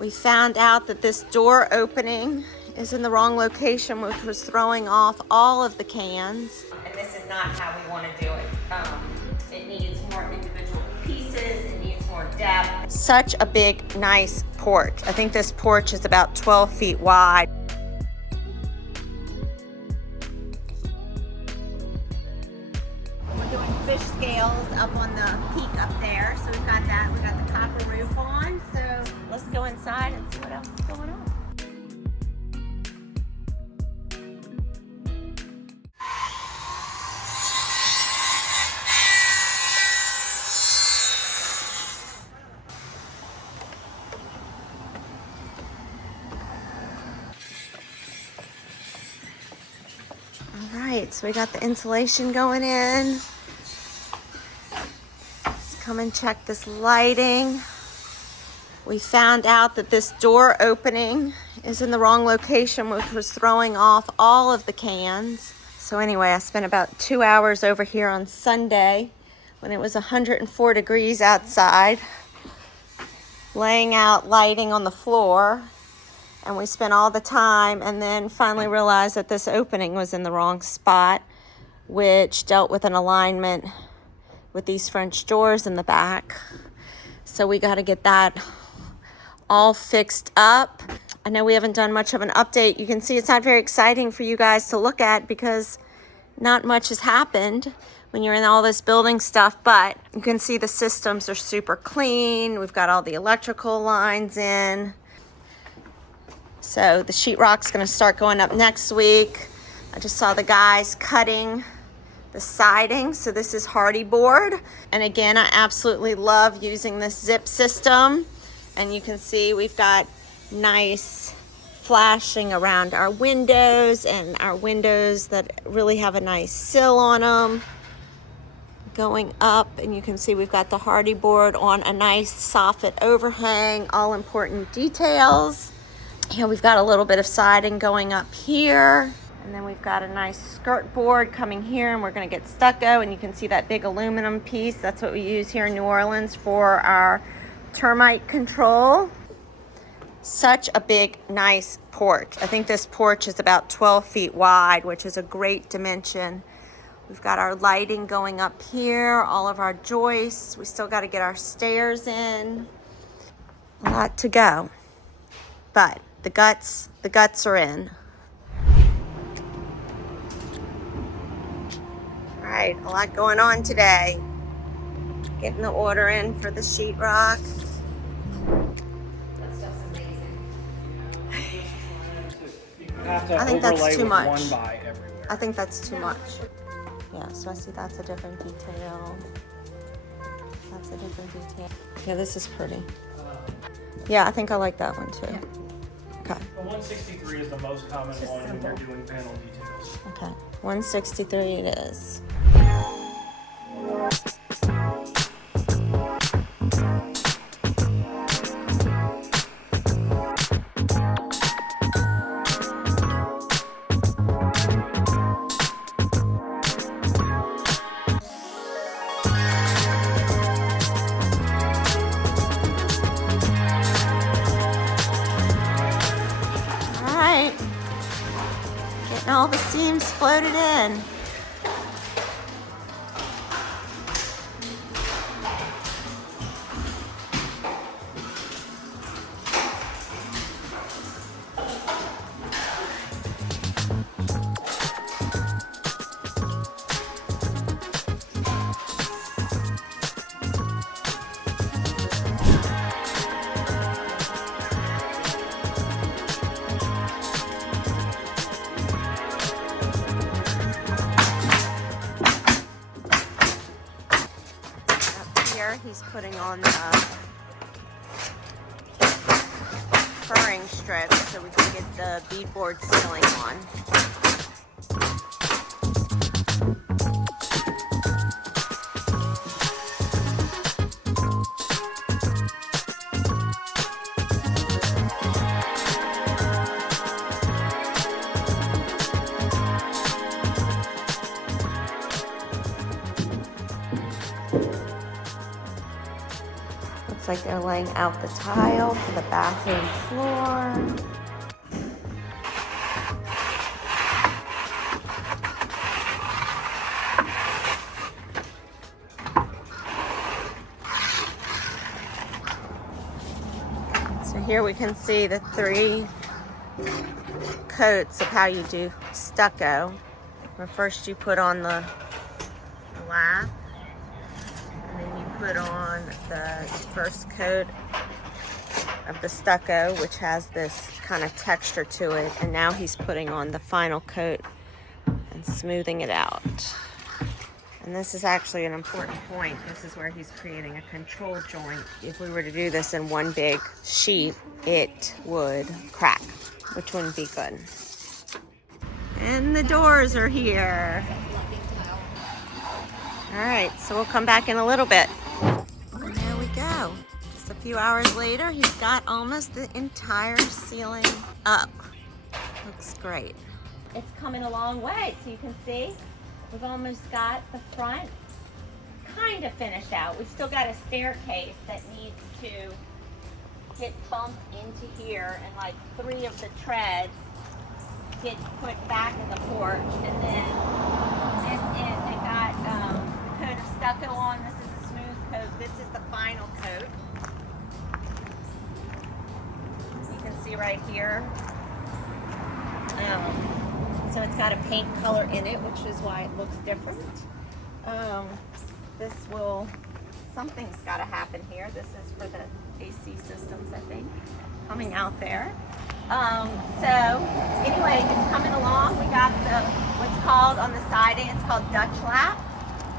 We found out that this door opening is in the wrong location, which was throwing off all of the cans. And this is not how we want to do it. It needs more individual pieces, it needs more depth. Such a big, nice porch. I think this porch is about 12 feet wide. We're doing fish scales up on the peak up there. So we've got that, we've got the copper roof on. So let's go inside and see what else is going on. All right, so we got the insulation going in. Let's come and check this lighting. We found out that this door opening is in the wrong location, which was throwing off all of the cans. So anyway, I spent about 2 hours over here on Sunday when it was 104 degrees outside, laying out lighting on the floor. And we spent all the time and then finally realized that this opening was in the wrong spot, which dealt with an alignment with these French doors in the back. So we got to get that all fixed up. I know we haven't done much of an update. You can see it's not very exciting for you guys to look at because not much has happened when you're in all this building stuff, but you can see the systems are super clean. We've got all the electrical lines in. So the sheetrock's gonna start going up next week. I just saw the guys cutting the siding. So this is hardy board. And again, I absolutely love using this zip system. And you can see we've got nice flashing around our windows and our windows that really have a nice sill on them. Going up, and you can see we've got the hardy board on a nice soffit overhang, all important details. Here we've got a little bit of siding going up here, and then we've got a nice skirt board coming here, and we're going to get stucco, and you can see that big aluminum piece. That's what we use here in New Orleans for our termite control. Such a big, nice porch. I think this porch is about 12 feet wide, which is a great dimension. We've got our lighting going up here, all of our joists. We still got to get our stairs in. A lot to go, but the guts are in. All right, a lot going on today. Getting the order in for the sheetrock. That stuff's amazing. I think that's too much. I think that's too much. Yeah, so I see that's a different detail. That's a different detail. Yeah, this is pretty. Yeah, I think I like that one too. Yeah. Okay. The 163 is the most common one when you're doing panel details. Okay, 163 it is. All the seams floated in. He's putting on the furring strips so we can get the beadboard ceiling on. like they're laying out the tile for the bathroom floor. So here we can see the 3 coats of how you do stucco. Where first you put on the lap, and then you put on the first coat of the stucco, which has this kind of texture to it, and now he's putting on the final coat and smoothing it out. And this is actually an important point. This is where he's creating a control joint. If we were to do this in one big sheet, it would crack, which wouldn't be good. And the doors are here. All right, so we'll come back in a little bit. And there we go. Just a few hours later, he's got almost the entire ceiling up. Looks great. It's coming a long way, so you can see we've almost got the front kind of finished out. We've still got a staircase that needs to get bumped into here, and like 3 of the treads get put back in the porch. And then this is, they got a coat of stucco on. This is a smooth coat. This is the final coat. You can see right here. So it's got a paint color in it, which is why it looks different. This will, something's got to happen here. This is for the AC systems, I think, coming out there. So anyway, it's coming along. We got the, what's called on the siding, it's called Dutch lap.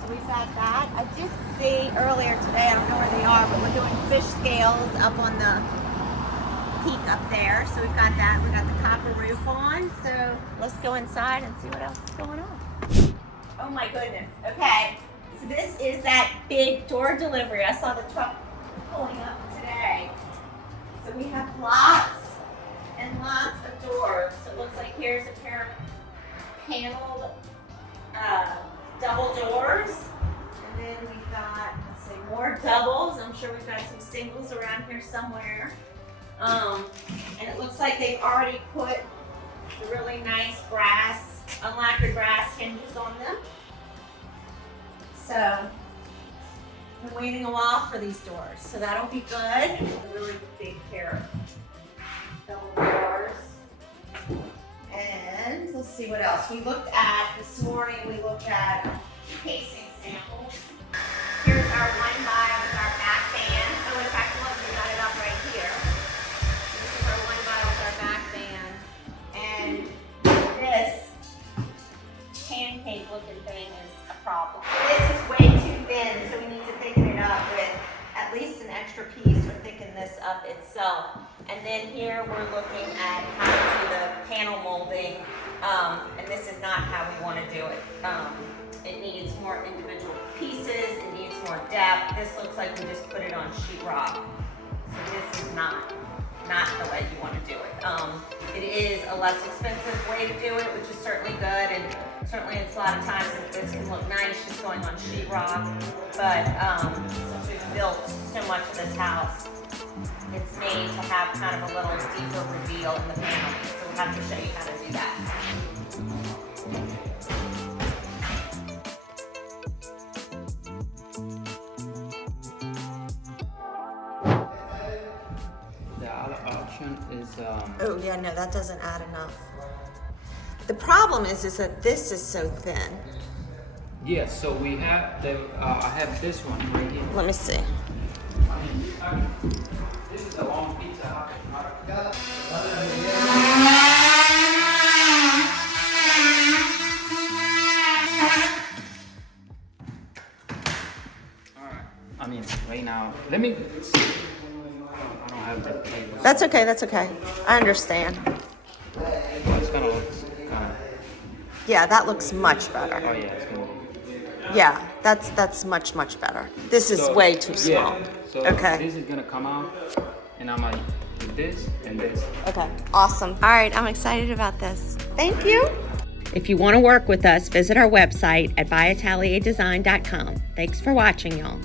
So we've got that. I did see earlier today, I don't know where they are, but we're doing fish scales up on the peak up there. So we've got that. We got the copper roof on. So let's go inside and see what else is going on. Oh my goodness. Okay. So this is that big door delivery. I saw the truck pulling up today. So we have lots and lots of doors. So it looks like here's a pair of paneled double doors. And then we've got, let's see, more doubles. I'm sure we've got some singles around here somewhere. And it looks like they've already put the really nice brass, unlacquered brass hinges on them. So, I've been waiting a while for these doors, so that'll be good. A really big pair of double doors. And let's see what else. We looked at, this morning, we looked at casing samples. Here's our 1x with our back band. Oh, in fact, look, we got it up right here. This is our 1x with our back band. And this pancake looking thing is a problem. This is way too thin, so we need to thicken it up with at least an extra piece or thicken this up itself. And then here we're looking at how to do the panel molding, and this is not how we want to do it. It needs more individual pieces, it needs more depth. This looks like we just put it on sheetrock. So this is not the way you want to do it. It is a less expensive way to do it, which is certainly good, and certainly it's a lot of times this can look nice just going on sheetrock. But since we've built so much of this house, it's made to have kind of a little deeper reveal in the paneling. So we'll have to show you how to do that. The other option is Oh yeah, no, that doesn't add enough. The problem is that this is so thin. yes. So we have the I have this one right here. Let me see. This is a long pizza. Alright. I mean, right now, let me see. I don't have the table. That's okay, that's okay. I understand. It's gonna look kind of. Yeah, that looks much better. Oh yeah, it's gonna be. Yeah, that's much better. This is So, way too small. Yeah. So Okay. this is gonna come out, and I'm gonna do this and this. Okay, awesome. All right, I'm excited about this. Thank you. If you want to work with us, visit our website at byatelierdesign.com. Thanks for watching, y'all.